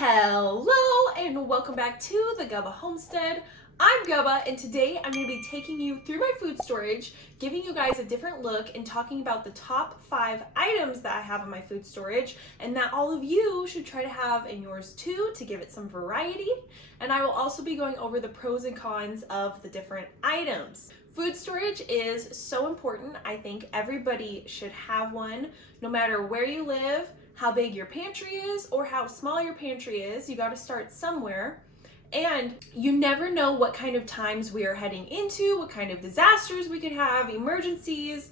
Hello and welcome back to the 𝐚𝐭 Homestead. I'm 𝐚𝐭 and today I'm going to be taking you through my food storage, giving you guys a different look and talking about the top 5 items that I have in my food storage and that all of you should try to have in yours too to give it some variety. And I will also be going over the pros and cons of the different items. Food storage is so important. I think everybody should have one, no matter where you live, how big your pantry is, or how small your pantry is. You got to start somewhere. And you never know what kind of times we are heading into, what kind of disasters we could have, emergencies.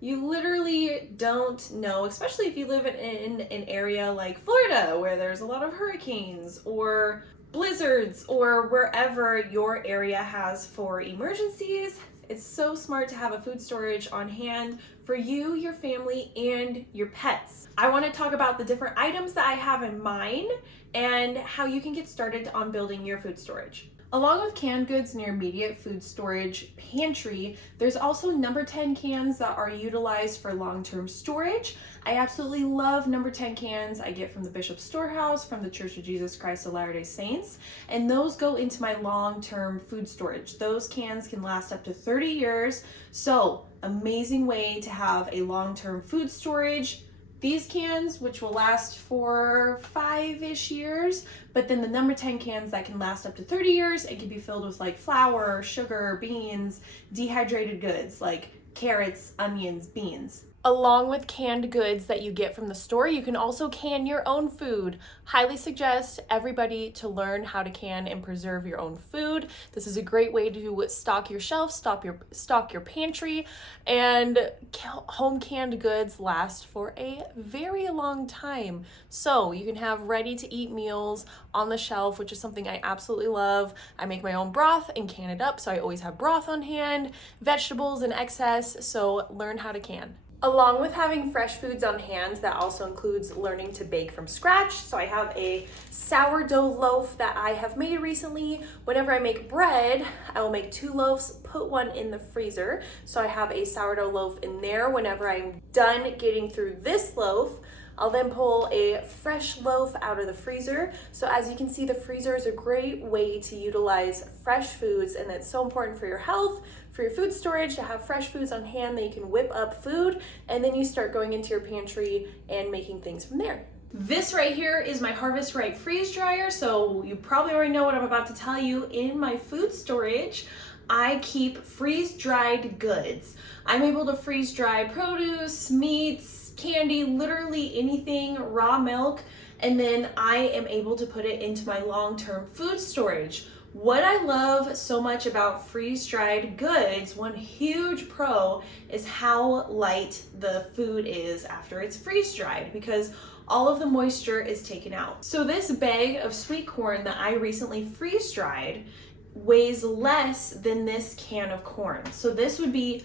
You literally don't know, especially if you live in an area like Florida where there's a lot of hurricanes or blizzards or wherever your area has for emergencies. It's so smart to have a food storage on hand for you, your family, and your pets. I want to talk about the different items that I have in mine and how you can get started on building your food storage. Along with canned goods in your immediate food storage pantry, there's also number 10 cans that are utilized for long-term storage. I absolutely love number 10 cans I get from the Bishop's Storehouse, from the Church of Jesus Christ of Latter-day Saints, and those go into my long-term food storage. Those cans can last up to 30 years, so amazing way to have a long-term food storage. These cans, which will last for 5-ish years, but then the number 10 cans that can last up to 30 years, it can be filled with like flour, sugar, beans, dehydrated goods like carrots, onions, beans. Along with canned goods that you get from the store, you can also can your own food. Highly suggest everybody to learn how to can and preserve your own food. This is a great way to stock your shelf, stock your pantry, and home canned goods last for a very long time. So you can have ready to eat meals on the shelf, which is something I absolutely love. I make my own broth and can it up, so I always have broth on hand, vegetables in excess, so learn how to can. Along with having fresh foods on hand, that also includes learning to bake from scratch. So I have a sourdough loaf that I have made recently. Whenever I make bread, I will make 2 loaves, put one in the freezer. So I have a sourdough loaf in there. Whenever I'm done getting through this loaf, I'll then pull a fresh loaf out of the freezer. So as you can see, the freezer is a great way to utilize fresh foods, and that's so important for your health, for your food storage, to have fresh foods on hand that you can whip up food, and then you start going into your pantry and making things from there. This right here is my Harvest Right freeze dryer, so you probably already know what I'm about to tell you. In my food storage, I keep freeze-dried goods. I'm able to freeze dry produce, meats, candy, literally anything, raw milk, and then I am able to put it into my long-term food storage. What I love so much about freeze-dried goods, one huge pro, is how light the food is after it's freeze-dried, because all of the moisture is taken out. So this bag of sweet corn that I recently freeze-dried weighs less than this can of corn. So this would be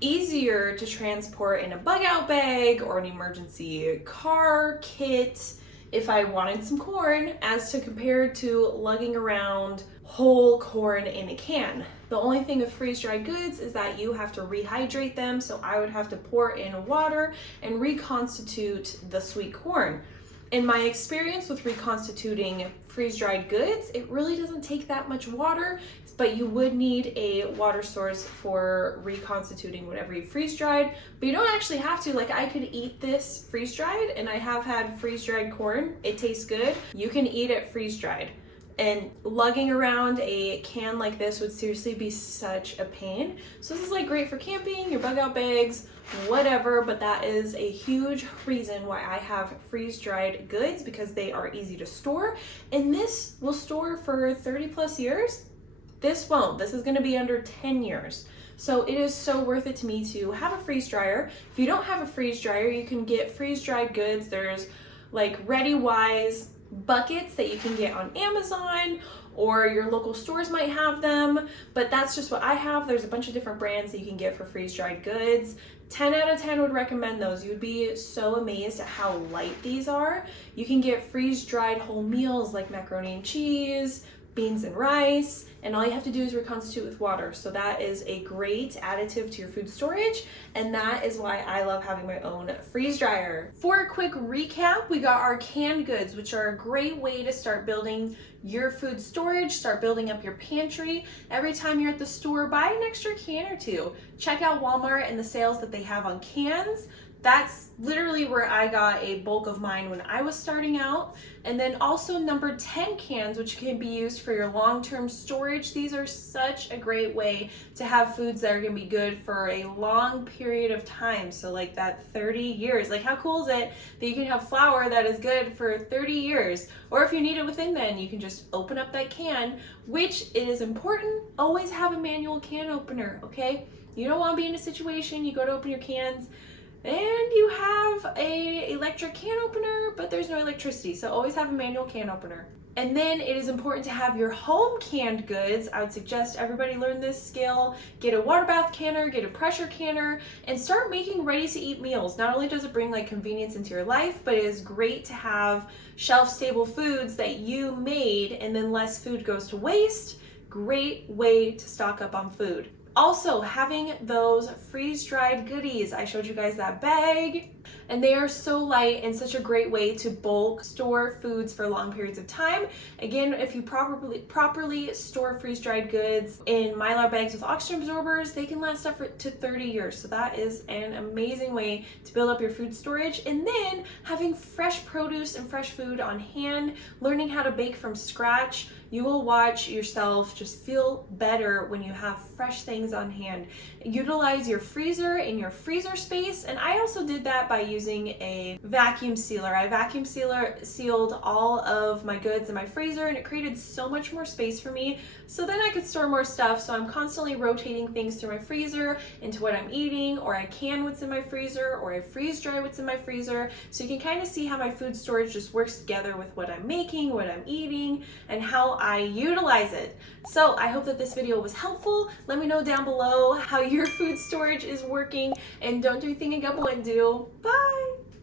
easier to transport in a bug out bag or an emergency car kit if I wanted some corn, as to compared to lugging around whole corn in a can. The only thing with freeze-dried goods is that you have to rehydrate them, so I would have to pour in water and reconstitute the sweet corn. In my experience with reconstituting freeze-dried goods, it really doesn't take that much water, but you would need a water source for reconstituting whatever you freeze-dried, but you don't actually have to. Like, I could eat this freeze-dried, and I have had freeze-dried corn. It tastes good. You can eat it freeze-dried. And lugging around a can like this would seriously be such a pain. So this is like great for camping, your bug out bags, whatever, but that is a huge reason why I have freeze-dried goods, because they are easy to store. And this will store for 30 plus years. This won't. This is going to be under 10 years. So it is so worth it to me to have a freeze dryer. If you don't have a freeze dryer, you can get freeze-dried goods. There's like ReadyWise buckets that you can get on Amazon, or your local stores might have them, but that's just what I have. There's a bunch of different brands that you can get for freeze-dried goods. 10 out of 10 would recommend those. You'd be so amazed at how light these are. You can get freeze-dried whole meals like macaroni and cheese, beans and rice, and all you have to do is reconstitute with water. So that is a great additive to your food storage, and that is why I love having my own freeze dryer. For a quick recap, we got our canned goods, which are a great way to start building your food storage, start building up your pantry. Every time you're at the store, buy an extra can or two. Check out Walmart and the sales that they have on cans. That's literally where I got a bulk of mine when I was starting out. And then also number 10 cans, which can be used for your long-term storage. These are such a great way to have foods that are gonna be good for a long period of time. So like that 30 years, like how cool is it that you can have flour that is good for 30 years? Or if you need it within then, you can just open up that can, which is important. Always have a manual can opener, okay? You don't wanna be in a situation, you go to open your cans, and you have a electric can opener, but there's no electricity, so always have a manual can opener. And then it is important to have your home canned goods. I would suggest everybody learn this skill. Get a water bath canner, get a pressure canner, and start making ready to eat meals. Not only does it bring like convenience into your life, but it is great to have shelf stable foods that you made, and then less food goes to waste. Great way to stock up on food. Also, having those freeze-dried goodies. I showed you guys that bag, and they are so light and such a great way to bulk store foods for long periods of time. Again, if you properly store freeze-dried goods in Mylar bags with oxygen absorbers, they can last up to 30 years. So that is an amazing way to build up your food storage. And then having fresh produce and fresh food on hand, learning how to bake from scratch. You will watch yourself just feel better when you have fresh things on hand. Utilize your freezer in your freezer space, and I also did that by using a vacuum sealer. I vacuum sealed all of my goods in my freezer, and it created so much more space for me, so then I could store more stuff. So I'm constantly rotating things through my freezer into what I'm eating, or I can what's in my freezer, or I freeze dry what's in my freezer. So you can kind of see how my food storage just works together with what I'm making, what I'm eating, and how I utilize it. So I hope that this video was helpful. Let me know down below how your food storage is working, and don't do anything a 𝐚𝐵 wouldn't do. Bye!